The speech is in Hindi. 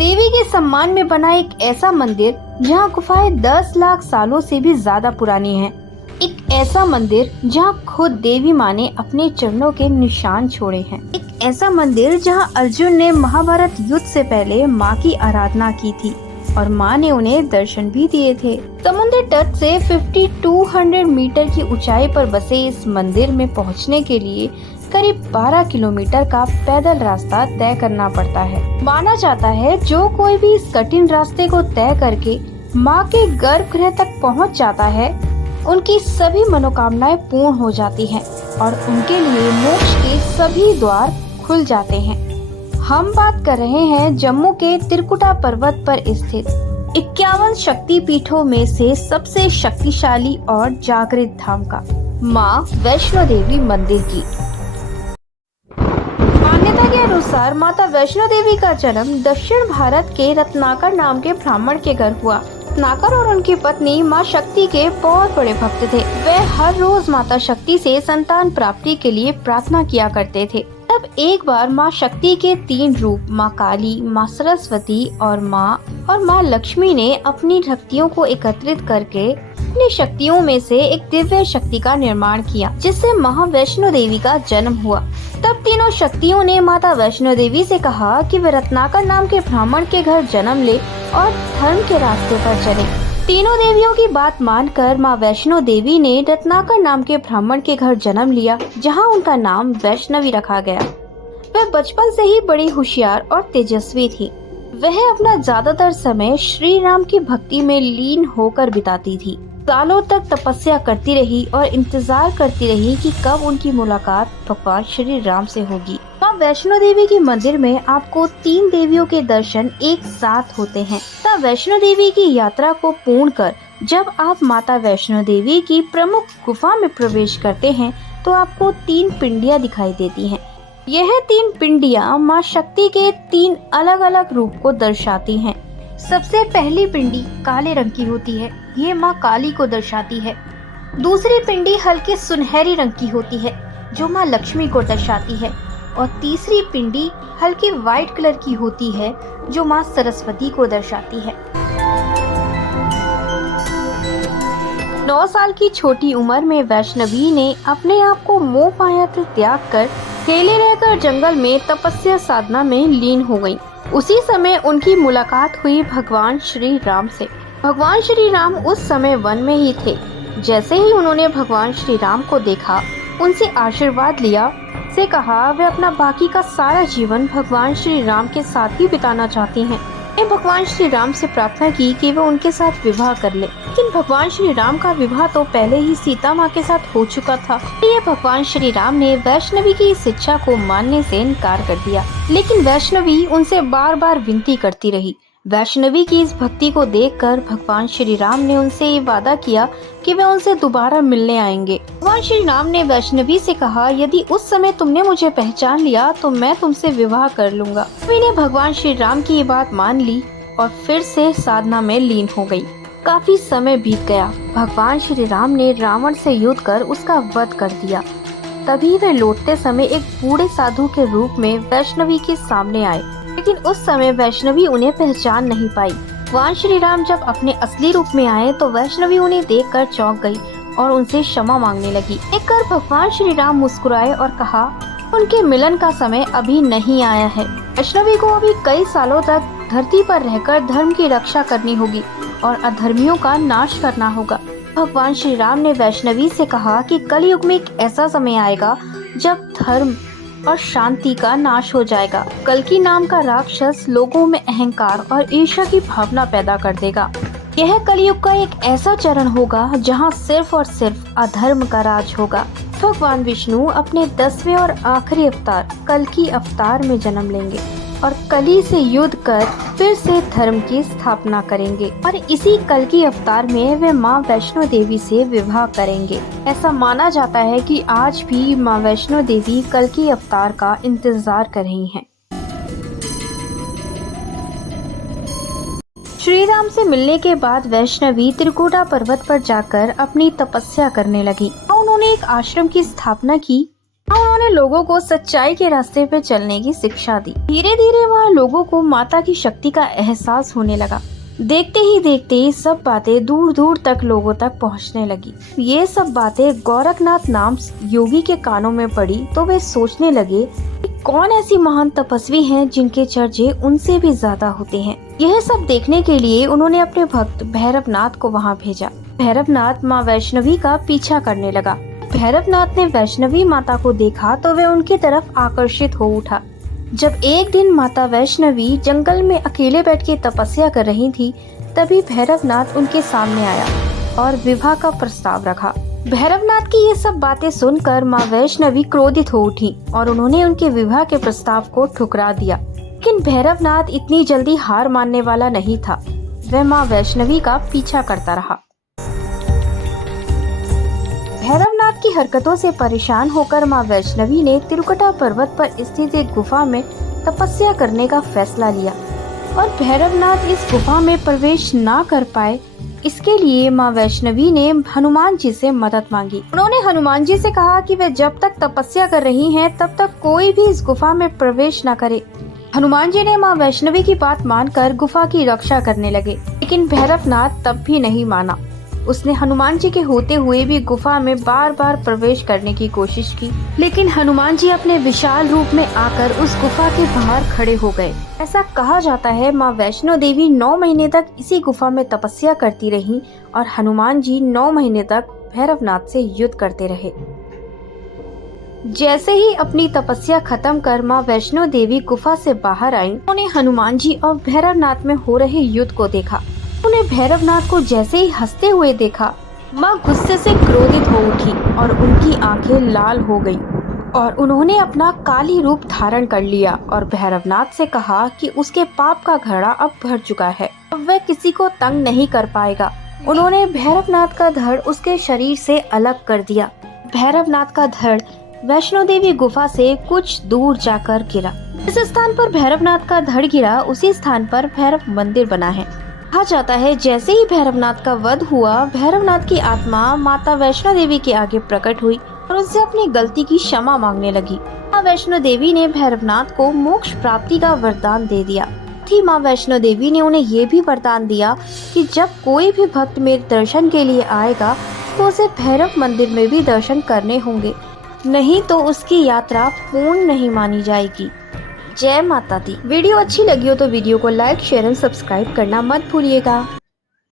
देवी के सम्मान में बना एक ऐसा मंदिर जहाँ गुफाएं 10 लाख सालों से भी ज्यादा पुरानी हैं। एक ऐसा मंदिर जहाँ खुद देवी माँ ने अपने चरणों के निशान छोड़े हैं। एक ऐसा मंदिर जहाँ अर्जुन ने महाभारत युद्ध से पहले माँ की आराधना की थी और माँ ने उन्हें दर्शन भी दिए थे। समुद्र तट से 5200 मीटर की ऊंचाई पर बसे इस मंदिर में पहुँचने के लिए करीब 12 किलोमीटर का पैदल रास्ता तय करना पड़ता है। माना जाता है जो कोई भी इस कठिन रास्ते को तय करके माँ के गर्भगृह तक पहुँच जाता है, उनकी सभी मनोकामनाएं पूर्ण हो जाती हैं और उनके लिए मोक्ष के सभी द्वार खुल जाते हैं। हम बात कर रहे हैं जम्मू के त्रिकुटा पर्वत पर स्थित 51 शक्ति पीठों में से सबसे शक्तिशाली और जागृत धाम का माँ वैष्णो देवी मंदिर की। मान्यता के अनुसार माता वैष्णो देवी का जन्म दक्षिण भारत के रत्नाकर नाम के ब्राह्मण के घर हुआ। रत्नाकर और उनकी पत्नी माँ शक्ति के बहुत बड़े भक्त थे। वे हर रोज माता शक्ति से संतान प्राप्ति के लिए प्रार्थना किया करते थे। तब एक बार माँ शक्ति के 3 रूप माँ काली, माँ सरस्वती और माँ लक्ष्मी ने अपनी शक्तियों को एकत्रित करके अपनी शक्तियों में से एक दिव्य शक्ति का निर्माण किया, जिससे महावैष्णो देवी का जन्म हुआ। तब तीनों शक्तियों ने माता वैष्णो देवी से कहा कि वे रत्नाकर नाम के ब्राह्मण के घर जन्म ले और धर्म के रास्ते पर चले। तीनों देवियों की बात मानकर माँ वैष्णो देवी ने रत्नाकर नाम के ब्राह्मण के घर जन्म लिया, जहाँ उनका नाम वैष्णवी रखा गया। वह बचपन से ही बड़ी होशियार और तेजस्वी थी। वह अपना ज्यादातर समय श्री राम की भक्ति में लीन होकर बिताती थी। सालों तक तपस्या करती रही और इंतजार करती रही कि कब उनकी मुलाकात भगवान श्री राम से होगी। माँ वैष्णो देवी के मंदिर में आपको 3 देवियों के दर्शन एक साथ होते हैं। तब वैष्णो देवी की यात्रा को पूर्ण कर जब आप माता वैष्णो देवी की प्रमुख गुफा में प्रवेश करते हैं तो आपको 3 पिंडियाँ दिखाई देती हैं। यह 3 पिंडियाँ माँ शक्ति के 3 अलग अलग रूप को दर्शाती हैं। सबसे पहली पिंडी काले रंग की होती है, ये माँ काली को दर्शाती है। दूसरी पिंडी हल्के सुनहरी रंग की होती है, जो माँ लक्ष्मी को दर्शाती है। और तीसरी पिंडी हल्के व्हाइट कलर की होती है, जो माँ सरस्वती को दर्शाती है। 9 साल की छोटी उम्र में वैष्णवी ने अपने आप को मोह माया से त्याग कर अकेले रहकर जंगल में तपस्या साधना में लीन हो गयी। उसी समय उनकी मुलाकात हुई भगवान श्री राम से। भगवान श्री राम उस समय वन में ही थे। जैसे ही उन्होंने भगवान श्री राम को देखा, उनसे आशीर्वाद लिया, से कहा वे अपना बाकी का सारा जीवन भगवान श्री राम के साथ ही बिताना चाहती हैं। ने भगवान श्री राम से प्रार्थना की कि वे उनके साथ विवाह कर ले, लेकिन भगवान श्री राम का विवाह तो पहले ही सीता माँ के साथ हो चुका था। ये भगवान श्री राम ने वैष्णवी की इस इच्छा को मानने से इनकार कर दिया, लेकिन वैष्णवी उनसे बार बार विनती करती रही। वैष्णवी की इस भक्ति को देखकर भगवान श्री राम ने उनसे ये वादा किया कि वे उनसे दोबारा मिलने आएंगे। भगवान श्री राम ने वैष्णवी से कहा, यदि उस समय तुमने मुझे पहचान लिया तो मैं तुमसे विवाह कर लूंगा। वैष्णवी ने भगवान श्री राम की ये बात मान ली और फिर से साधना में लीन हो गई। काफी समय बीत गया। भगवान श्री राम ने रावण से युद्ध कर उसका वध कर दिया। तभी वे लौटते समय एक बूढ़े साधु के रूप में वैष्णवी के सामने आए, लेकिन उस समय वैष्णवी उन्हें पहचान नहीं पाई। भगवान श्री राम जब अपने असली रूप में आए तो वैष्णवी उन्हें देखकर चौंक गई और उनसे क्षमा मांगने लगी। देखकर भगवान श्री राम मुस्कुराए और कहा, उनके मिलन का समय अभी नहीं आया है। वैष्णवी को अभी कई सालों तक धरती पर रहकर धर्म की रक्षा करनी होगी और अधर्मियों का नाश करना होगा। भगवान श्री राम ने वैष्णवी से कहा कि कलयुग में एक ऐसा समय आएगा जब धर्म और शांति का नाश हो जाएगा। कल्कि नाम का राक्षस लोगों में अहंकार और ईर्ष्या की भावना पैदा कर देगा। यह कलयुग का एक ऐसा चरण होगा जहां सिर्फ और सिर्फ अधर्म का राज होगा। भगवान विष्णु अपने 10वें और आखिरी अवतार कल्कि अवतार में जन्म लेंगे और कली से युद्ध कर फिर से धर्म की स्थापना करेंगे और इसी कल्कि अवतार में वे माँ वैष्णो देवी से विवाह करेंगे। ऐसा माना जाता है कि आज भी माँ वैष्णो देवी कल्कि अवतार का इंतजार कर रही हैं। श्री राम से मिलने के बाद वैष्णवी त्रिकुटा पर्वत पर जाकर अपनी तपस्या करने लगी। उन्होंने एक आश्रम की स्थापना की उन्होंने लोगों को सच्चाई के रास्ते पे चलने की शिक्षा दी। धीरे धीरे वहाँ लोगों को माता की शक्ति का एहसास होने लगा। देखते ही देखते सब बातें दूर दूर तक लोगों तक पहुँचने लगी। ये सब बातें गोरखनाथ नाम योगी के कानों में पड़ी तो वे सोचने लगे कि कौन ऐसी महान तपस्वी हैं जिनके चर्चे उनसे भी ज्यादा होते हैं। यह सब देखने के लिए उन्होंने अपने भक्त भैरवनाथ को वहाँ भेजा। भैरवनाथ माँ वैष्णवी का पीछा करने लगा। भैरवनाथ ने वैष्णवी माता को देखा तो वे उनकी तरफ आकर्षित हो उठा। जब एक दिन माता वैष्णवी जंगल में अकेले बैठ के तपस्या कर रही थी, तभी भैरवनाथ उनके सामने आया और विवाह का प्रस्ताव रखा। भैरवनाथ की ये सब बातें सुनकर माँ वैष्णवी क्रोधित हो उठी और उन्होंने उनके विवाह के प्रस्ताव को ठुकरा दिया। लेकिन भैरवनाथ इतनी जल्दी हार मानने वाला नहीं था। वह माँ वैष्णवी का पीछा करता रहा। भैरवनाथ की हरकतों से परेशान होकर माँ वैष्णवी ने तिरुकटा पर्वत पर स्थित एक गुफा में तपस्या करने का फैसला लिया और भैरवनाथ इस गुफा में प्रवेश ना कर पाए, इसके लिए माँ वैष्णवी ने हनुमान जी से मदद मांगी। उन्होंने हनुमान जी से कहा कि वे जब तक तपस्या कर रही हैं, तब तक कोई भी इस गुफा में प्रवेश न करे। हनुमान जी ने माँ वैष्णवी की बात मानकर गुफा की रक्षा करने लगे, लेकिन भैरवनाथ तब भी नहीं माना। उसने हनुमान जी के होते हुए भी गुफा में बार बार प्रवेश करने की कोशिश की, लेकिन हनुमान जी अपने विशाल रूप में आकर उस गुफा के बाहर खड़े हो गए। ऐसा कहा जाता है माँ वैष्णो देवी 9 महीने तक इसी गुफा में तपस्या करती रहीं और हनुमान जी 9 महीने तक भैरवनाथ से युद्ध करते रहे। जैसे ही अपनी तपस्या खत्म कर माँ वैष्णो देवी गुफा से बाहर आई, उन्होंने हनुमान जी और भैरवनाथ में हो रहे युद्ध को देखा। उन्हें भैरवनाथ को जैसे ही हंसते हुए देखा, माँ गुस्से से क्रोधित हो उठी और उनकी आंखें लाल हो गईं और उन्होंने अपना काली रूप धारण कर लिया और भैरवनाथ से कहा कि उसके पाप का घड़ा अब भर चुका है, अब वह किसी को तंग नहीं कर पाएगा। उन्होंने भैरवनाथ का धड़ उसके शरीर से अलग कर दिया। भैरवनाथ का धड़ वैष्णो देवी गुफा से कुछ दूर जाकर गिरा। इस स्थान पर भैरवनाथ का धड़ गिरा, उसी स्थान पर भैरव मंदिर बना है। कहा जाता है जैसे ही भैरवनाथ का वध हुआ, भैरवनाथ की आत्मा माता वैष्णो देवी के आगे प्रकट हुई और उससे अपनी गलती की क्षमा मांगने लगी। माँ वैष्णो देवी ने भैरवनाथ को मोक्ष प्राप्ति का वरदान दे दिया। थी माँ वैष्णो देवी ने उन्हें ये भी वरदान दिया कि जब कोई भी भक्त मेरे दर्शन के लिए आएगा तो उसे भैरव मंदिर में भी दर्शन करने होंगे, नहीं तो उसकी यात्रा पूर्ण नहीं मानी जाएगी। जय माता दी। वीडियो अच्छी लगी हो तो वीडियो को लाइक, शेयर एंड सब्सक्राइब करना मत भूलिएगा।